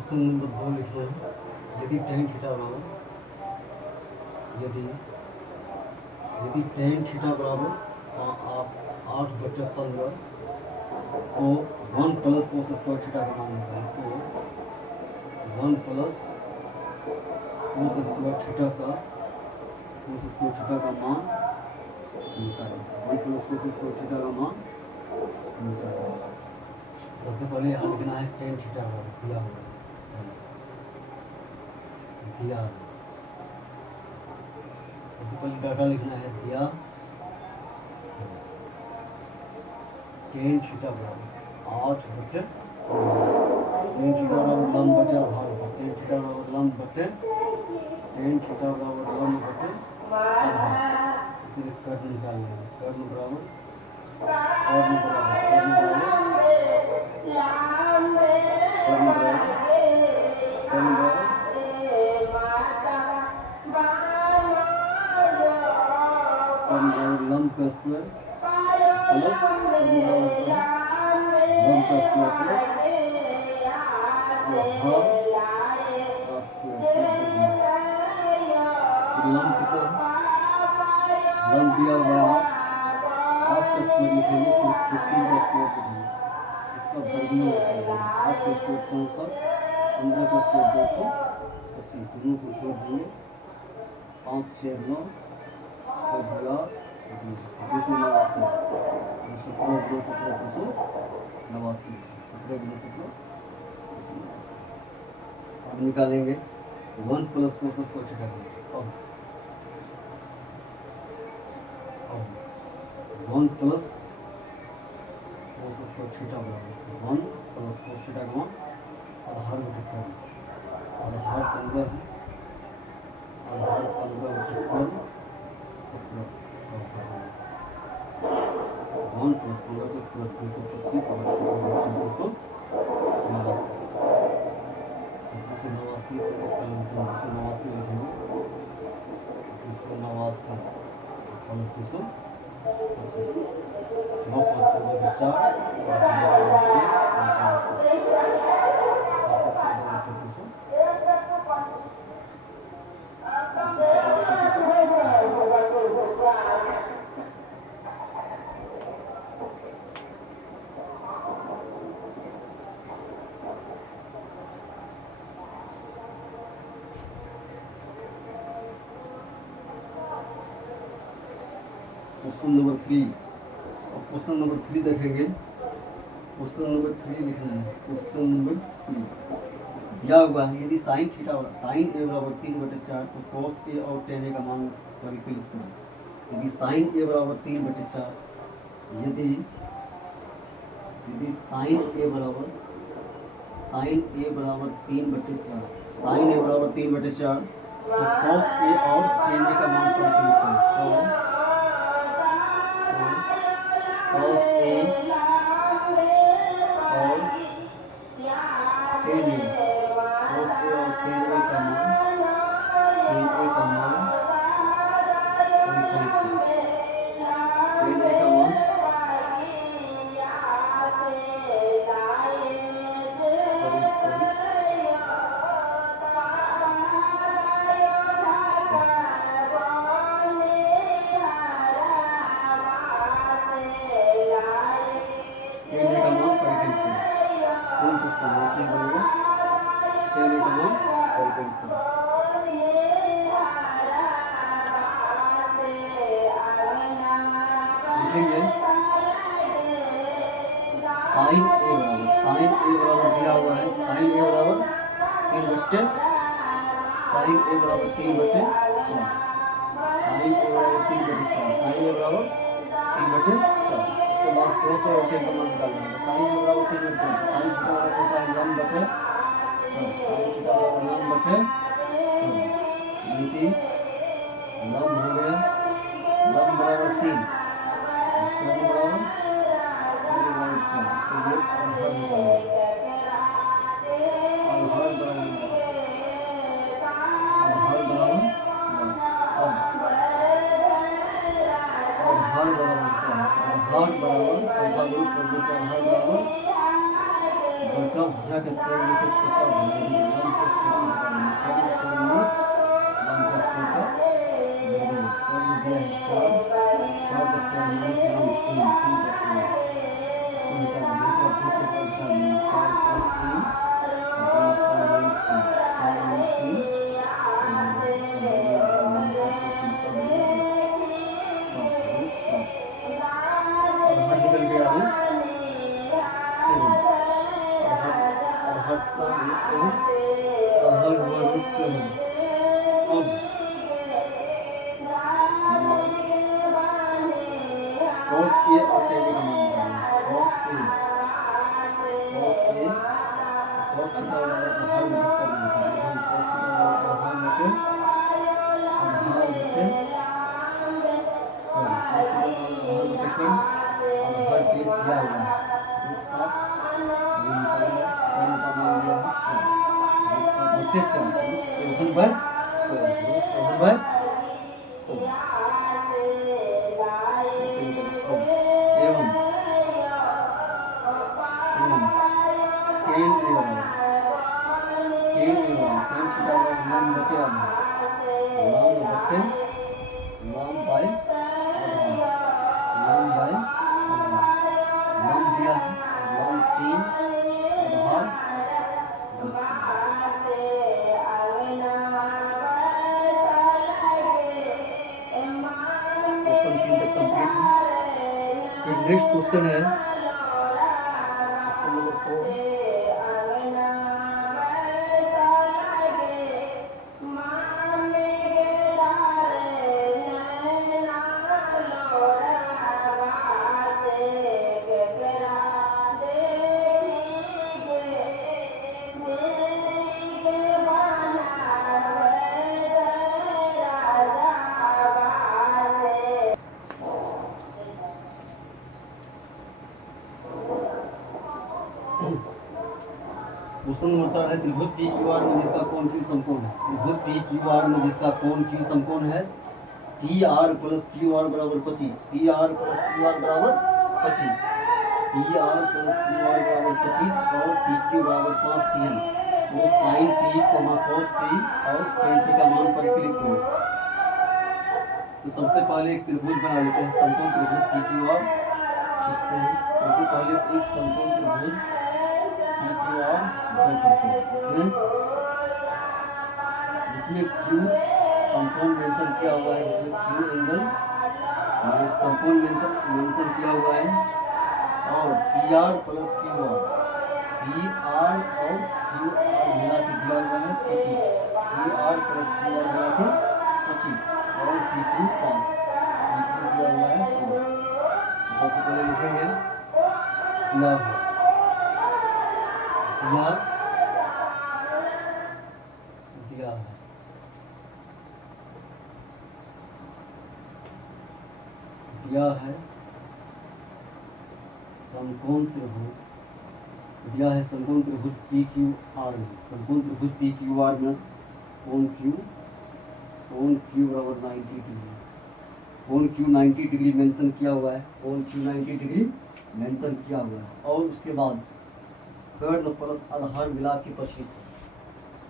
Question number 2 लिखना है। यदि tan थीटा बराबर यदि tan थीटा बराबर 8/15 तो 1 प्लस कोस स्क्वायर थीटा का मान निकालें। तो 1 प्लस कोस स्क्वायर थीटा का मान निकालें। 1 प्लस कोस स्क्वायर थीटा का मान निकालें। सबसे पहले यहाँ लिखना है tan थीटा बराबर दिया। सबसे पहले डाटा लिखना है दिया tan थीटा बराबर 8/15 tan थीटा बराबर लंब बटे आधार होगा। tan थीटा बराबर लंब बटे आधार, इसलिए कर्ण निकालना है। कर्ण बराबर लंब का स्क्वायर प्लस लंब का स्क्वायर प्लस आधार का स्क्वायर। लंब कितना है? लंब दिया हुआ है 8 का स्क्वायर लिखेंगे, फिर 15 का स्क्वायर लिखेंगे, इसका वर्गमूल लिखेंगे। 8 का स्क्वायर 64, 15 का स्क्वायर 225, दोनों को जोड़ देंगे 5 6 9 6 2 8 289। 17 गुना 17 289, 17 गुना 17 289। अब निकालेंगे 1 प्लस कोस स्क्वायर थीटा। अब 1 प्लस कोस स्क्वायर थीटा बराबर 1 प्लस कोस थीटा का मान आधार बटे कर्ण। आधार 15 है, आधार 15 बटे कर्ण 17। 1 प्लस 15 का स्क्वायर 225 और 289। 289 लिखेंगे, 289 प्लस 225, 9 5 14 4 क्वेश्चन नंबर 3। अब क्वेश्चन नंबर 3 देखेंगे। क्वेश्चन नंबर 3 लिखना है। क्वेश्चन नंबर 3 दिया हुआ है, यदि साइन ए बराबर 3/4 तो कॉस ए और tan ए का मान परिकलित करें। यदि साइन ए बराबर 3/4 यदि साइन ए बराबर 3/4 साइन ए बराबर 3/4 तो कॉस ए और tan ए का मान परिकलित करें। तो cos A और tan A, cos A और tan A का मान परिकलित करें। tan A का मान ऐसे बनेगा। tan A का मान परिकलित करें। लिखेंगे साइन ए बराबर दिया हुआ है। साइन ए बराबर 3/4 साइन ए बराबर 3/4 साइन ए बराबर 3/4। उसके बाद cos और tan का मान निकालना है। साइन ए बराबर 3/4, साइन थीटा बराबर होता है लंब बटे यानी कि लंब हो गया, लंब बराबर 3, कर्ण बराबर 3/4, से ये आधार निकालेंगे। आधार बराबर बड़का भुजा का स्क्वायर जैसे छोटा लंब का स्क्वायर माइनस लंब का स्क्वायर का वर्गमूल। कर्म दिया है 4, 4 का स्क्वायर माइनस लंब 3, 3 का स्क्वायर। इसको निकालना एक बार जोड़ के बाद निकालना 4 प्लस 3 4 माइनस 3 4 माइनस 3 इसका वर्गमूल निकालना 4 प्लस 3 इसका वर्गमूल 7 रूट 7 और हर निकल गया रूट 7 और हर का रूट 7 और हर हुआ रूट 7। अब cos A और tan A का मान निकालना cos A cos थीटा बराबर आधार घटक का मान निकालना हम cos थीटा बराबर आधार घटक और हर बेस दिया हुआ है रूट 7 ये निकालेगा कर्म का मान दिया है 4 रूट 7 बटे 4 रूट 7/4 रूट 7/4 एवं tan थीटा बराबर लंब बटे आधा लंब बाय लंब दिया है लंब 3 आधार क्वेश्चन 3 तक कंप्लीट है। फिर नेक्स्ट क्वेश्चन है क्वेश्चन नंबर 4। क्वेश्चन नंबर 4 है त्रिभुज PQR में जिसका कोण Q समकोण है। त्रिभुज PQR में जिसका कोण Q समकोण है PR प्लस QR बराबर 25 PR प्लस QR बराबर 25 PR प्लस QR बराबर 25 और PQ बराबर 5 sin तो sin P, cos P और tan P का मान परिकलित करो। तो सबसे पहले एक त्रिभुज बना लेते हैं समकोण त्रिभुज PQR खींचते हैं। सबसे पहले एक समकोण त्रिभुज PQR ड्रॉ करते हैं जिसमें Q समकोण मेंशन किया हुआ है जिसमें Q एंगल समकोण मेंशन किया हुआ है और PR प्लस QR PR और QR मिला के दिया हुआ है 25 PR प्लस QR मिला के 25 और PQ 5 PQ दिया हुआ है 2। सबसे पहले लिखेंगे दिया है समकोण त्रिभुज दिया है समकोण त्रिभुज PQR में समकोण त्रिभुज PQR में कोण Q बराबर 90 डिग्री कोण Q 90 डिग्री मेंशन किया हुआ है कोण Q 90 डिग्री मेंशन किया हुआ है और उसके बाद कर्ण प्लस आधार मिला के 25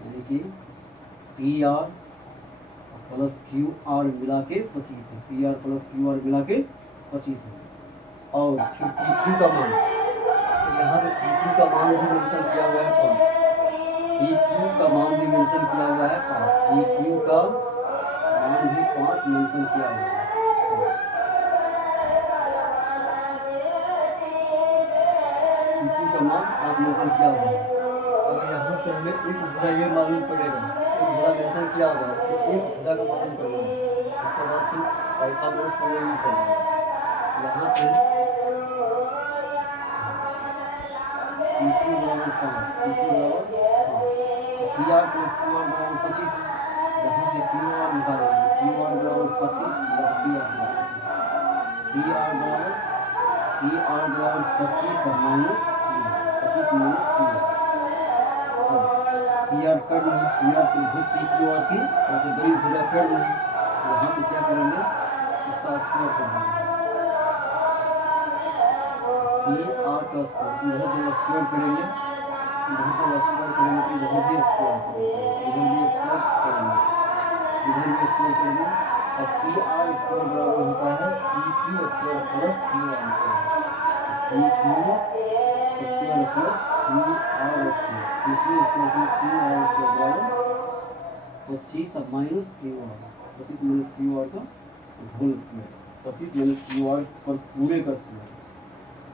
यानी कि PR प्लस QR मिला के 25 है PR प्लस QR मिला के 25 है और फिर PQ का मान यहाँ पे PQ का मान भी मेंशन किया हुआ है 5 PQ का मान भी मेंशन किया हुआ है 5 PQ का मान भी 5 मेंशन किया हुआ है PQ का मान 5 मेंशन किया हुआ है। अगर यहाँ से हमें एक भुजा ये मालूम पड़ेगा एक भुजा मेंशन किया हुआ है इसको एक भुजा का मालूम करना है उसके बाद फिर पाइथागोरस प्रमेय यूज करना है। यहाँ से PQ बराबर 5 PR प्लस QR बराबर 25 यहाँ से QR निकालेंगे QR बराबर 25 PR बराबर 25 माइनस 25 माइनस PR कर्ण है PR त्रिभुज PQR की सबसे बड़ी भुजा कर्ण है। यहाँ से क्या करेंगे इसका स्क्वायर करेंगे PR का स्क्वायर इधर जब स्क्वायर करेंगे इधर जब स्क्वायर करेंगे तो इधर भी स्क्वायर करेंगे, इधर भी स्क्वायर करेंगे, इधर भी स्क्वायर करेंगे। और पी आर स्क्वायर बराबर होता है p q square plus q r square, p q square plus q r square, p q square plus q r square बराबर 25 अब minus q r, 25 minus q are का whole square, 25 minus q r पर पूरे का square,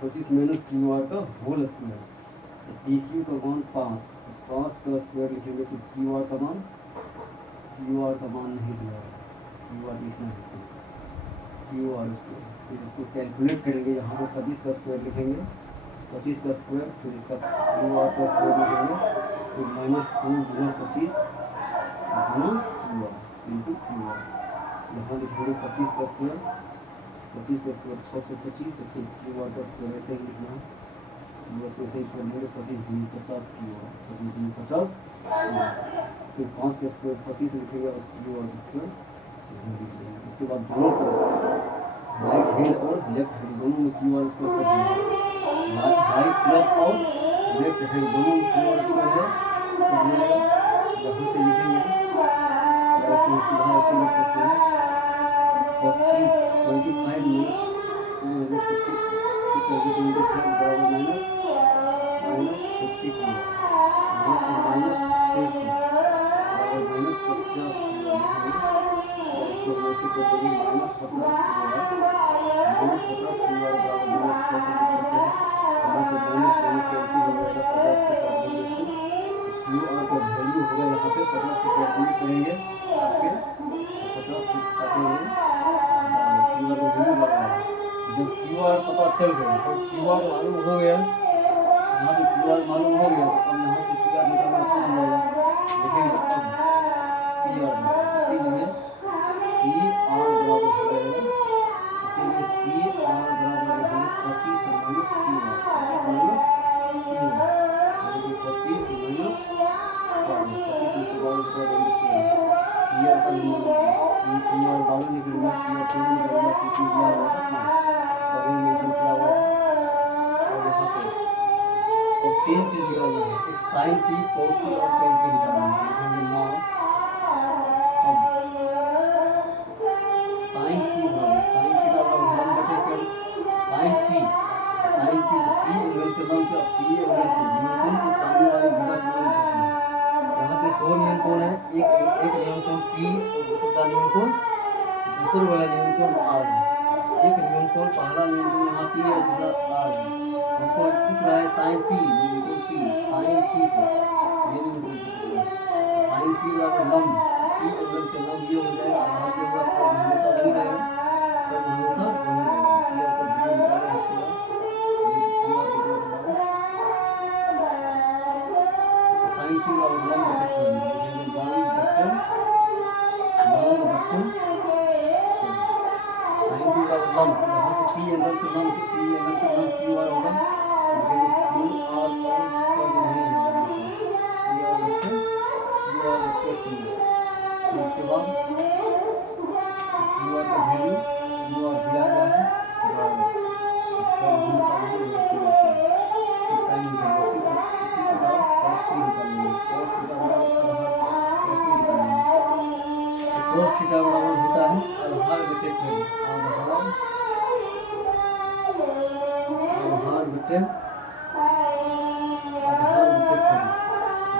25 minus q are का whole square. तो p Q का मान 5, तो 5 का स्क्वायर लिखेंगे तो क्यू आर का मान नहीं दिया, क्यू आर लिखना है इसे क्यू आर स्क्वायर। फिर इसको कैलकुलेट करेंगे, यहाँ पर 25 का स्क्वायर लिखेंगे, 25 का स्क्वायर, फिर इसका क्यू आर का स्क्वायर लिखेंगे, फिर -2 गुना 25 गुना q r into q r. यहाँ लिखेंगे 25 का स्क्वायर, 25 का स्क्वायर 625, फिर क्यू आर का स्क्वायर ऐसे ही लिखना है, क्यू आर को ऐसे ही छोड़ देंगे, 25 दूनी 50 क्यू आर, 25 दूनी 50 क्यू आर। फिर 5 का स्क्वायर 25 लिखेंगे और क्यू आर का स्क्वायर लिख देंगे। उसके बाद दोनों तरफ राइट हैंड और लेफ्ट हैंड दोनों में क्यू आर स्क्वायर कर देंगे, राइट क्लब और लेफ्ट हैंड दोनों में क्यू आर स्क्वायर है कर जाएगा। यहाँ से लिखेंगे या इसको सीधा ऐसे लिख सकते हैं 25 25 माइनस 260 बराबर माइनस 50 क्यू आर, यहाँ से माइनस 600 बराबर माइनस 50 क्यू आर लिखेंगे, या इसको वैसे कर देंगे -50 क्यू आर, -50 क्यू आर बराबर -600 लिख सकते हैं। यहाँ से माइनस माइनस ऐसे हो जाएगा, 50 से काट देंगे इसको, क्यू आर का वैल्यू होगा यहाँ पे 50 से कैलकुलेट करेंगे आपके, तो 50 से काटेंगे क्यू आर का वैल्यू बढ़ा। जब क्यू आर पता चल गया, जब क्यू आर मालूम हो गया, यहाँ पे क्यू आर मालूम हो गया, तो अब यहाँ से पी आर निकालना आसान हो जाएगा। देखेंगे अब पी आर बराबर, इसीलिए पी आर बराबर हो जाएगा, इसीलिए पी आर बराबर रहेगा 25 minus q r, 25 minus q are, यानी कि 25 माइनस 25 में से 12 बटा देंगे पी आर का भी पी आर 12 निकलेगा, पी आर 13 निकलेगा, क्योंकि दिया हुआ था 5 और ये मेंशन किया हुआ था। और यहाँ पे और 3 चीज़ निकालना है, एक साइन पी, कॉस पी और टेन पी निकालना है। लिखेंगे नाउ अब साइन पी बराबर साइन थीटा बराबर लंब बटे टेन, साइन पी तो पी एंगल से लंब क्या, पी एंगल से न्यूटन के सामने वाली भुजा को लंब कहते हैं। यहाँ पे 2 नियम कौन है, एक नियम कौन पी और दूसरा नियम कौन, दूसरे वाला नियम कौन आर है। एक नियम कौन, पहला नियम कौन यहाँ पी और दूसरा आर है। हमको पूछ रहा है साइन पी, नियम कौन पी, साइन पी से ये नियम कौन से पूछ रहा है, साइन पी बराबर लंब, पी एंगल से लंब ये हो जाएगा, आधार ये होगा, तो हमेशा वही रहेगा, तो हमेशा वही रहेगा। क्लियर का वीडियो निकाले हैं पूरा, ये क्लियर वीडियो हमारा साइन पी बराबर लंब बटे टेन, लिखेंगे लंब बटे साइन पी बराबर लंब, यहाँ से पी एंगल से लंब क्यू आर होगा, लिखेंगे क्यू आर और नहीं है हमेशा क्यू आर बटे पी। फिर उसके बाद क्यू आर का वैल्यू क्यू आर दिया हुआ है 12, तो हमेशा वही रहते रहते हैं। फिर साइन निकालेंगे, इसी प्रकार कॉस पी निकालेंगे, कॉस थीटा बराबर आधार कॉस पी निकालेंगे, तो कॉस थीटा बराबर होता है आधार बटे टेन, आधार बटे टेन,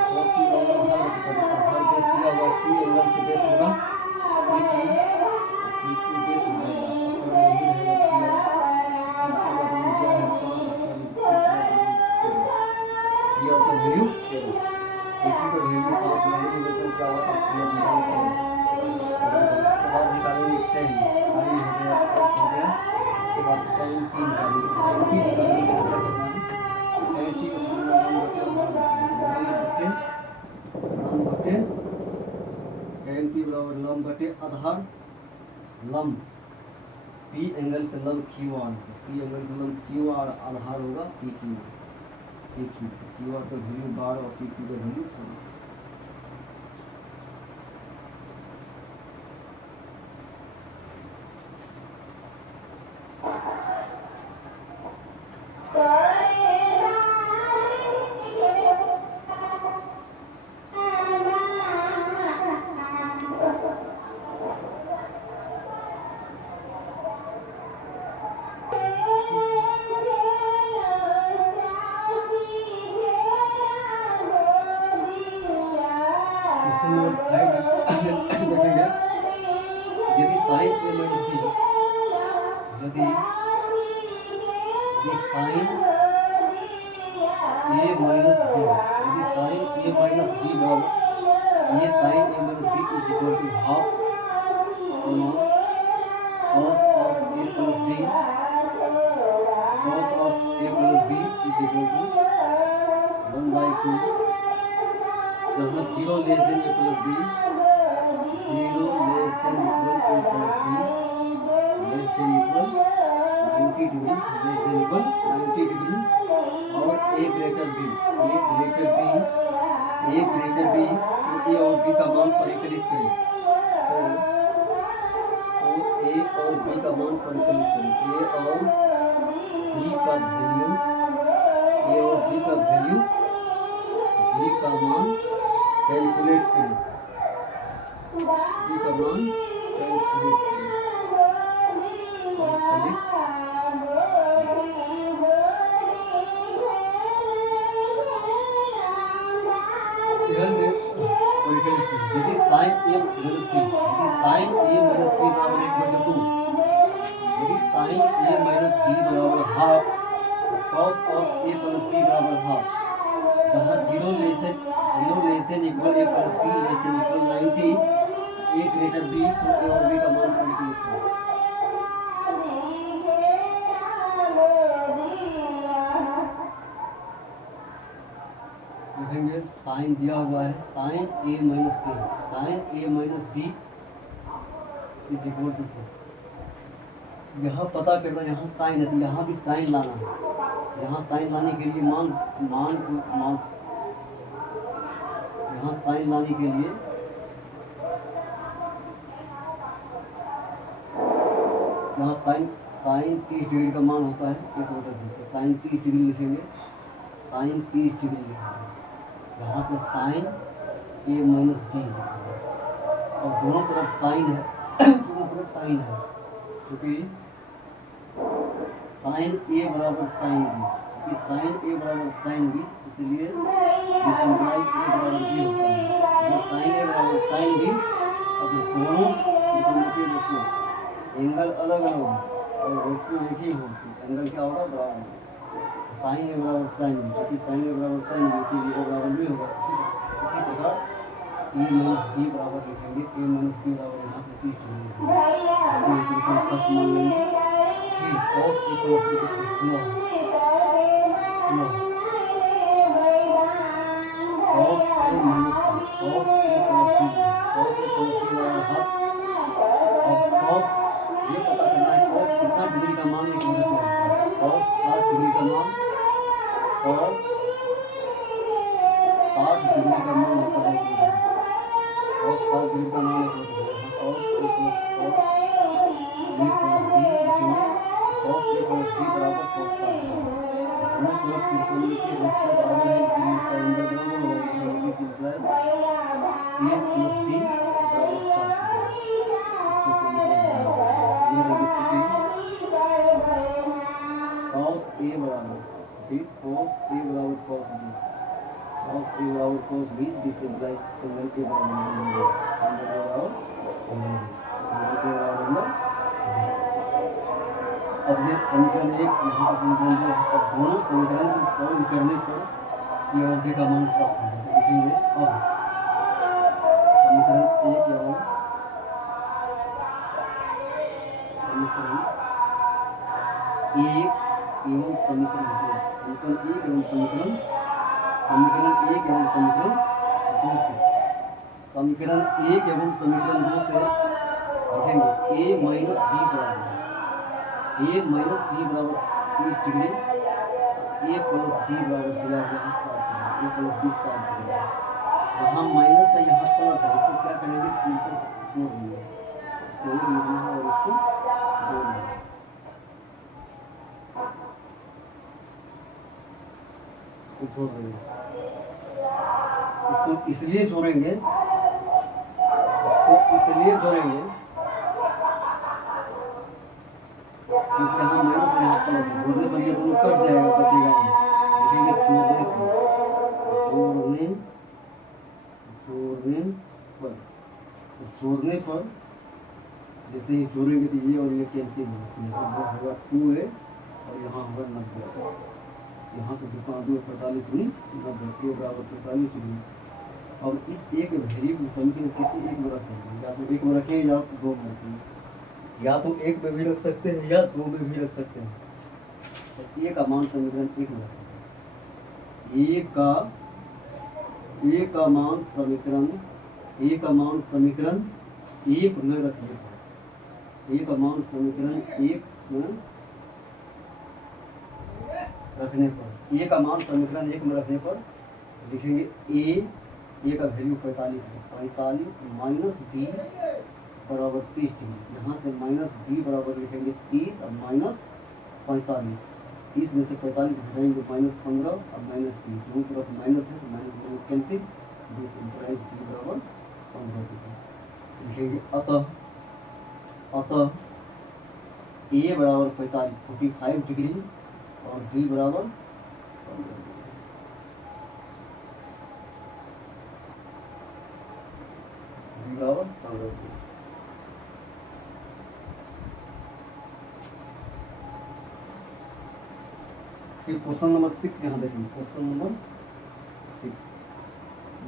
कॉस पी बराबर आधार बटे टेन, आधार बेस दिया हुआ पी एंगल से बेस होगा पी क्यू बेस हो जाएगा, अपना वही रहेगा पी आर, पी क्यू का वैल्यू दिया है 5, अपना पी आर का वैल्यू 13, पी क्यू का वैल्यू 5 बराबर मेंशन किया हुआ था, पी आर निकालेंगे 13, उसके बाद निकालेंगे 10, साइन हो गया कॉस हो गया, उसके बाद टेन पी निकालेंगे, टेन पी निकालने के लिए क्या करना है, टेन पी का फॉर्मूला लंब बटे टेन पी बराबर लंब बटे आधार, लंब पी एंगल से लंब क्यू आर, पी एंगल से लंब क्यू आर, आधार होगा पी क्यू आर का वैल्यू 12 और पी क्यू का value 5। Sine A minus B, यदि साइन ए माइनस बी, यदि साइन ए माइनस बी बराबर, ये sine A minus B is equal to half cos of a plus b, cos of a plus b is equal to 1/2, जहाँ 0 less then a plus b, 0 less than equal a plus b, less than equal 90 degree, less than equal 90 degree, और a greater b, a greater b, a greater b, तो a और b का मान परिकलित करें, तो a और b का मान परिकलित करें, a और b का वैल्यू, a और b का वैल्यू, b का मान कैलकुलेट करें, b का मान कैलकुलेट करें, यदि साइन ए माइनस बी, यदि साइन ए माइनस बी बराबर 1/2, यदि साइन ए माइनस बी बराबर half, cos of A plus B बराबर हाफ, जहाँ 0 less than equal A plus B less than equal 90, A greater B, तो A और B का मान कैलकुलेट करें। देखेंगे साइन दिया हुआ है, sine A minus B, sine A minus B is equal to, यहाँ पता करना, यहाँ साइन है तो यहाँ भी साइन लाना है, यहाँ साइन लाने के लिए मान यहाँ साइन लाने के लिए यहाँ साइन 30 डिग्री का मान होता है, एक साइन 30 डिग्री लिखेंगे, साइन 30 डिग्री लिखेंगे, यहाँ पे साइन ए माइनस बी, और दोनों तरफ साइन है, दोनों तरफ साइन है, क्योंकि साइन ए बराबर साइन बी, क्योंकि साइन ए बराबर साइन बी, इसलिए दिस इम्प्लाइज ए बराबर बी होता है, ये साइन ए बराबर साइन बी, अब दोनों त्रिकोणमितीय रेशियो, एंगल अलग अलग हो और रेशियो एक ही हो, एंगल क्या होगा, बराबर, साइन ए बराबर साइन बी, क्योंकि साइन ए बराबर साइन बी, इसीलिए ए बराबर बी होगा। इसी प्रकार ए माइनस बी बराबर लिखेंगे, ए माइनस बी बराबर यहाँ पे 30 डिग्री, इसको इक्वेशन फर्स्ट मान लेंगे, फिर cos ए प्लस बी को cos ए माइनस बी, cos ए प्लस बी बराबर हाफ, और cos ये पता करना है cos कितना डिग्री का मान एक मिनट में होता है, cos 60 डिग्री का मान, cos 60 डिग्री का मान होता है, cos 60 डिग्री का मान होता है, cos ए प्लस बी लिखेंगे, cos ए प्लस बी बराबर cos 60 डिग्री, दोनों तरफ त्रिकोणमितीय रेशियो बराबर है, इसलिए इसका एंगल बराबर होगा, this implies A plus B बराबर 60 डिग्री, इसको समीकरण ये लिख चुके हैं, cos ए बराबर cos ए बराबर cos बी, cos ए बराबर cos B, this implies angle के बराबर अब ये समीकरण 1, यहाँ का समीकरण 2, अब दोनों समीकरण को सॉल्व करने पर ये और बी का मान प्राप्त होगा, तो लिखेंगे अब समीकरण 1 एवं समीकरण 1 एवं समीकरण 2, समीकरण 1 एवं समीकरण 2 से, समीकरण 1 एवं समीकरण 2 से लिखेंगे a माइनस बी बराबर 30 डिग्री, a प्लस बी बराबर दिया हुआ है 60 degree, a plus B 60 degree, यहाँ माइनस है यहाँ प्लस है, इसको क्या करेंगे, सिंपल से जोड़ देंगे, इसको एक लिखना है और इसको जोड़ना है, इसको जोड़ देंगे, इसको इसलिए जोड़ेंगे क्योंकि यहाँ माइनस है यहाँ प्लस है, जोड़ने पर ये दोनों कट जाएगा, बचेगा नहीं, लिखेंगे जोड़ने पर ऐसे ही जोड़ेंगे तो ये और ये कैंसिल होगा 2a और यहाँ होगा 90। यहाँ से 2 45 दूनी 90 बराबर 45 डिग्री। और इस एक वैल्यू की समीकरण किसी एक में रखेंगे, या तो एक में रखें या दो में रखें, या तो एक में भी रख सकते हैं या दो में भी रख सकते हैं। तो ए का मान समीकरण एक में रखेंगे। ए का मान समीकरण एक में रखने पर, ए का मान समीकरण एक में रखने पर, ए का मान समीकरण एक में रखने पर लिखेंगे ए का वैल्यू 45 है। 45 माइनस बी बराबर 30 डिग्री। यहाँ से माइनस बी बराबर लिखेंगे 30 और माइनस 45। 30 में से 45 घटाएंगे -15 और माइनस बी, दोनों तरफ माइनस है तो minus minus cancel. 20 implies B बराबर 15 डिग्री लिखेंगे। अतः ए बराबर 45 डिग्री और बी बराबर 15 डिग्री। बराबर 15 डिग्री। फिर क्वेश्चन नंबर 6 यहाँ देखेंगे। क्वेश्चन नंबर 6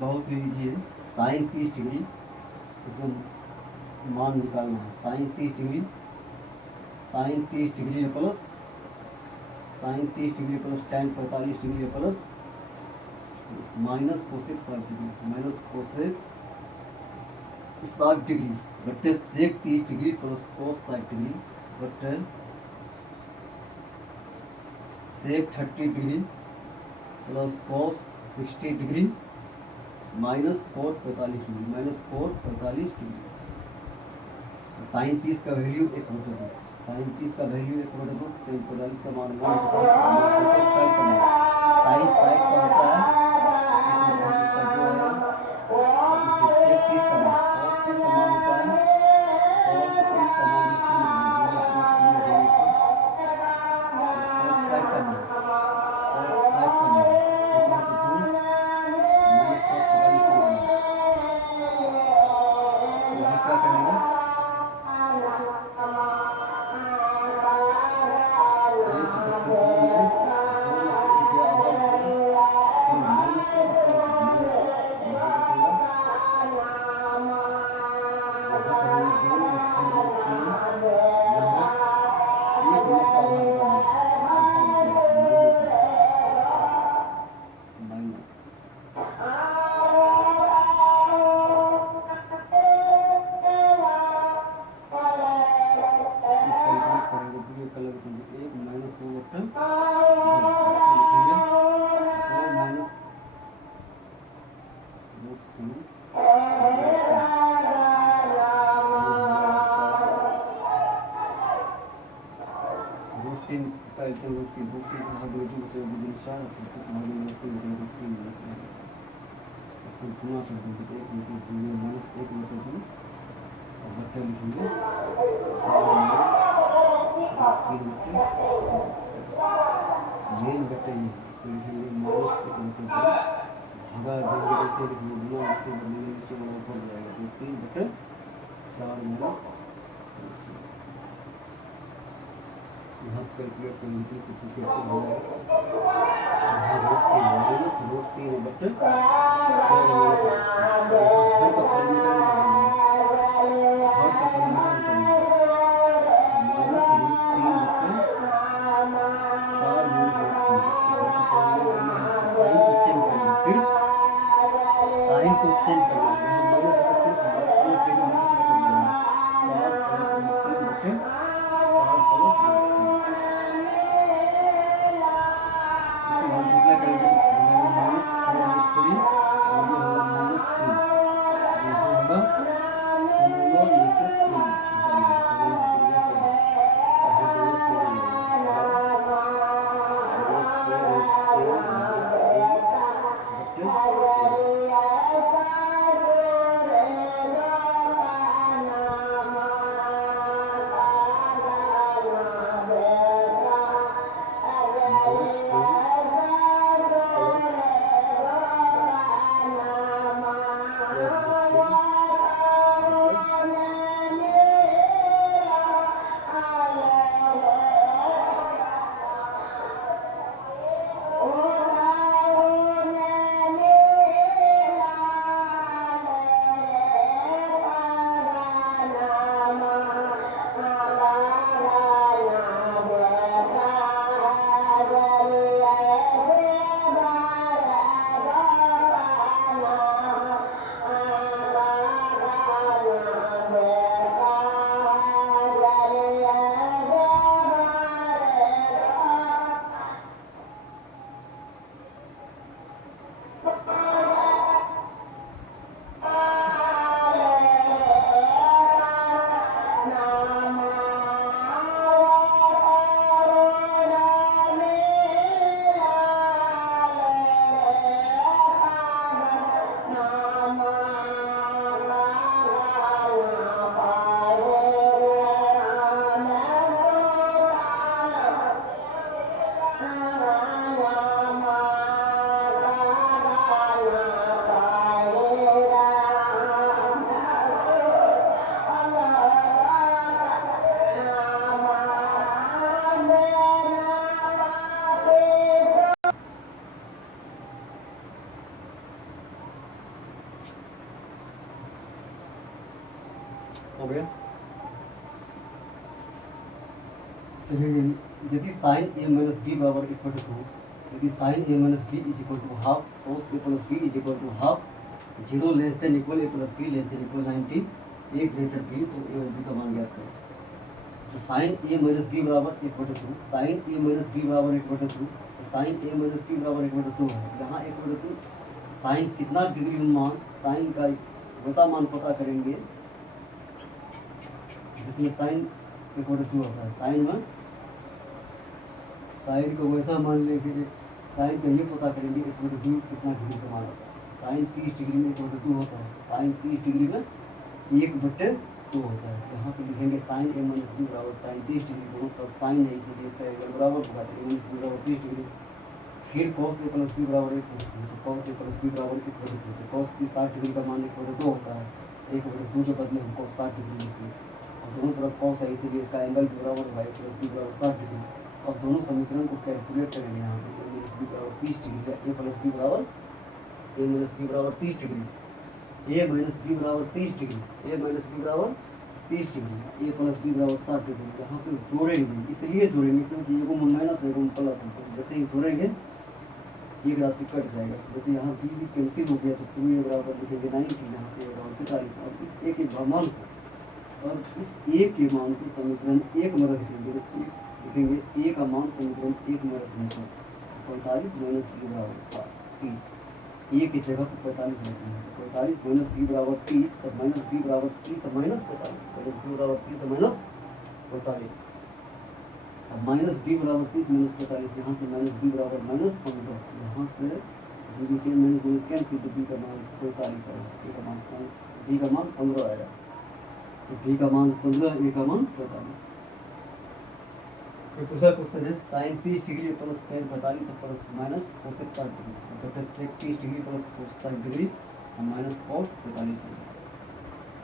बहुत ही इजी है। साइन 30 डिग्री, इसमें मान निकालना है। Sine 30 degree plus tan 45 degree plus minus cosec 60 degree, minus cosec 60 degree बट्टे sec 30 degree plus cos 60 degree बट्टे sec 30 degree plus cos 60 degree minus cot 45 degree. Sine 30 का वैल्यू 1/2, साइन 30 का value 1/2, tan 45 का मान 1/2, साइन 60 का होता है 1/2, इसका 2 है। इसमें सेक 30 का मान, cos 30 का मान होता है, cos 30 का मान मेन वेक्टर ये इसको लिखेंगे भागा देंगे, ऐसे लिखेंगे गुना, ऐसे बनेंगे, नीचे बड़ा ऊपर जाएगा तो 3/4 माइनस यहाँ कैलकुलेट कर लीजिए। से फिर से हो जाएगा यहाँ √3 माइनस √3/4 माइनस हर का परिमाण साइन को चेंज करना है। यहाँ माइनस का सिर्फ प्लस देकर मल्टीप्लाई कर देना, 4 मल्टीप्लाई करेंगे -4/3 और ये होगा -3, यहाँ होगा 16 में से 3 चलिए, यदि साइन ए माइनस बी बराबर इक्वल टू, यदि sine A minus B is equal to half cos A plus B is equal to half, 0 less than equal A plus B less than equal 90, A greater B, तो A और B का मान ज्ञात करें। तो sine A minus B बराबर equal to 2, sine A minus B बराबर equal to 2, तो साइन ए माइनस बी बराबर इक्वल टू 2 है। यहाँ इक्वल टू साइन कितना डिग्री में मान, साइन का वैसा मान पता करेंगे जिसमें साइन इक्वल टू 2 होता है। साइन में साइन को वैसा मान लेंगे, साइन का ये पता करेंगे इक्वल टू 2 कितना डिग्री का मान होता है। साइन 30 डिग्री में इक्वल टू 2 होता है, साइन 30 डिग्री में 1/2 होता है। यहाँ पे लिखेंगे साइन ए माइनस बी बराबर साइन 30 डिग्री, दोनों तरफ साइन है इसीलिए इसका एंगल बराबर होगा, ए माइनस बी बराबर 30 डिग्री। फिर कॉस ए प्लस बी बराबर इक्वल टू, तो कॉस ए प्लस बी बराबर इक्वल टू, तो कॉस की 60 डिग्री का मान इक्वल टू 2 होता है, 1/2 के बदले हम कॉस 60 डिग्री लिखते हैं, और दोनों तरफ कॉस है इसीलिए इसका एंगल बराबर होगा ए प्लस बी बराबर 60 डिग्री। अब दोनों समीकरण को कैलकुलेट करेंगे। यहाँ पे ए माइनस बी बराबर 30 डिग्री, ए प्लस बी बराबर ए माइनस बी बराबर 30 डिग्री, ए माइनस बी बराबर 30 डिग्री, ए माइनस बी बराबर 30 डिग्री, ए प्लस बी बराबर 60 डिग्री। यहाँ पे जोड़ेंगे, इसलिए जोड़ेंगे क्योंकि एगो में माइनस है एगो में प्लस है, तो जैसे ही जोड़ेंगे एक राशि कट जाएगा। जैसे यहाँ बी भी कैंसिल हो गया तो 2a बराबर लिखेंगे 90, यहाँ से बराबर 45, और इस ए के मान को, और इस ए के मान को समीकरण 1 में रख देंगे, तो लिखेंगे ए का मान समीकरण 1 में रखने पर 45 माइनस बी बराबर 30, ए की जगह पर 45 रखना है, तो 45 माइनस बी बराबर 30, तब माइनस बी बराबर 30 माइनस 45, माइनस बी बराबर 30 माइनस 45, अब माइनस बी बराबर 30 माइनस 45, यहाँ से माइनस बी बराबर माइनस 15, यहाँ से बी के माइनस माइनस कैंसिल, तो बी का मान 45 आएगा, ए का मान बी का मान 15 आएगा, तो बी का मान 15, ए का मान 45। दूसरा क्वेश्चन है sine 30 degree plus tan 45 plus minus cosec 60 degree, तो cosec 30 degree plus cos 60 degree और माइनस कोस 45 डिग्री।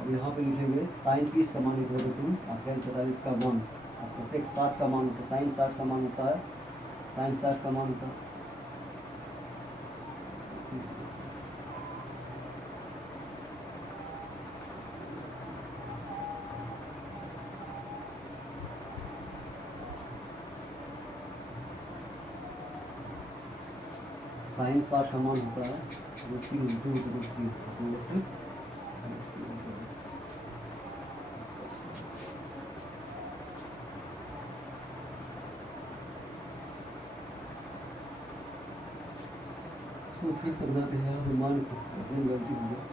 अब यहाँ पे लिखेंगे साइन 30 का मान इक्वल टू 2 और टेन 45 का 1 और कोसेक 60 का मान होता है, साइन 60 का मान होता है, साइन 60 का मान होता है साइन 60 का मान होता है √3 इसको फिर समझाते हैं, अनुमान को अपनी गलती हो गई।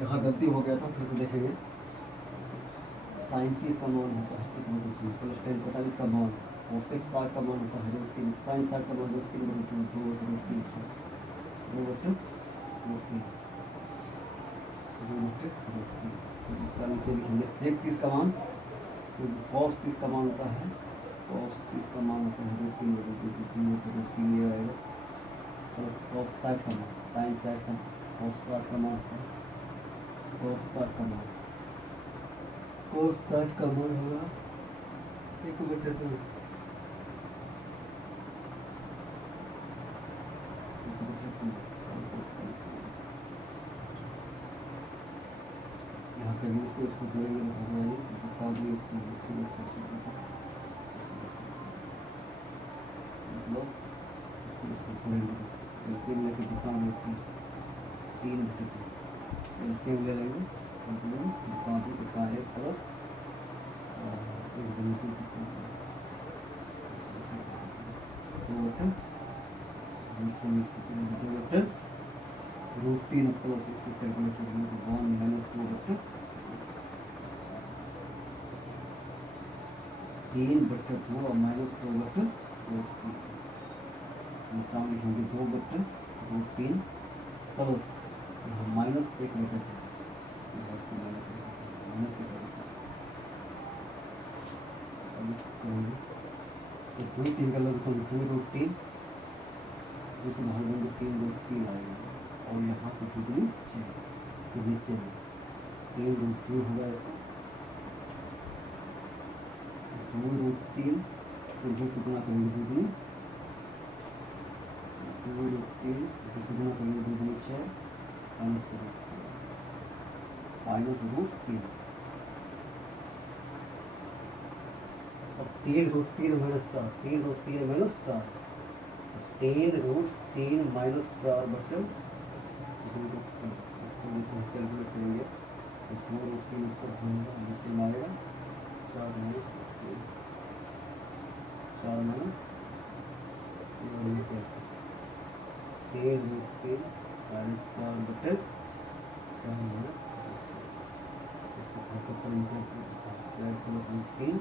यहाँ गलती हो गया था, फिर से देखेंगे। साइन 30 का मान होता है प्लस टेन 45 का मान, और सेक 60 का मान होता है √3, साइन 60 का मान √3 इसका नीचे लिखेंगे सेक 30 का मान, कॉस 30 का मान होता है, कॉस 30 का मान होता है √3 ये आएगा, प्लस कॉस 60 का मान, साइन 60 का कॉस 60 का मान होता है, कोस 60 का मान, कोस 60 का मान होगा 1/2, यहाँ कभी इसको जोड़ेंगे तो होगा नहीं, तो काफी इसको एक सेक्शन मतलब इसको जोड़ेंगे एलसीएम लेके दुकान होती 3 एलसीएम ले लेंगे मतलब दुकान की दुकान 1 प्लस एक दिन की दुकान 2 बटन √3 प्लस इसको कैलकुलेट करेंगे तो 1 माइनस 2 बट्टा 3 बट्टा 2 और माइनस 2 बट्टा √3 सामने होंगे 2 बट्टा √3 प्लस माइनस 1 बट्टा माइनस 1 बट्टा अब इसको करेंगे तो 2 3 का लग तो 2√3 जिसे भाग देंगे 3√3 आएगा और यहाँ पे कितनी 6 तो नीचे में 3√3 होगा ऐसा 2√3 फिर भी से गुना करेंगे 2√3 फिर से गुना करेंगे 2×6 -√3 अब 3√3 माइनस 7 3√3 माइनस 7 3√3 माइनस 4 बटन इसको जैसे कैलकुलेट करेंगे तो 4√3 ऊपर होगा नीचे आएगा 4 माइनस 3√3 माइनस 4 बटन 4 माइनस इसको भाग करेंगे 4 प्लस 3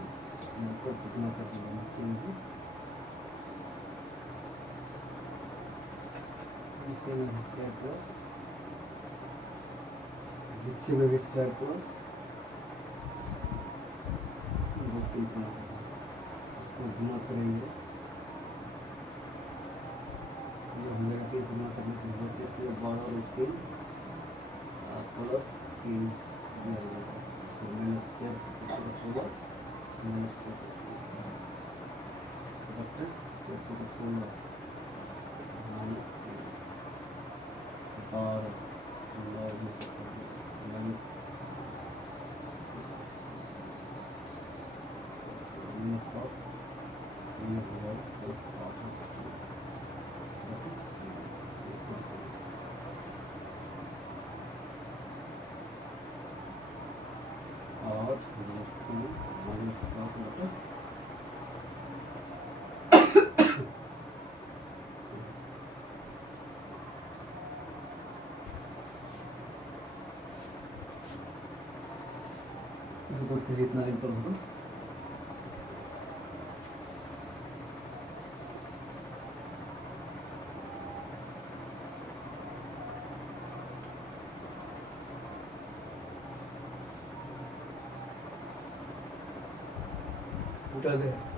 ऊपर से गुना करेंगे नीचे में प्लस इसको गुना करेंगे ये हो जाएगा 3 से गुना करने के बाद से 12√3 प्लस 3 दिया जाएगा तो माइनस 4 से 16 माइनस 4 बट्टा 4 से 16 माइनस 12 माइनस ये होगा 8 माइनस 7 बटा इसको से इतना आंसर होगा उठा दे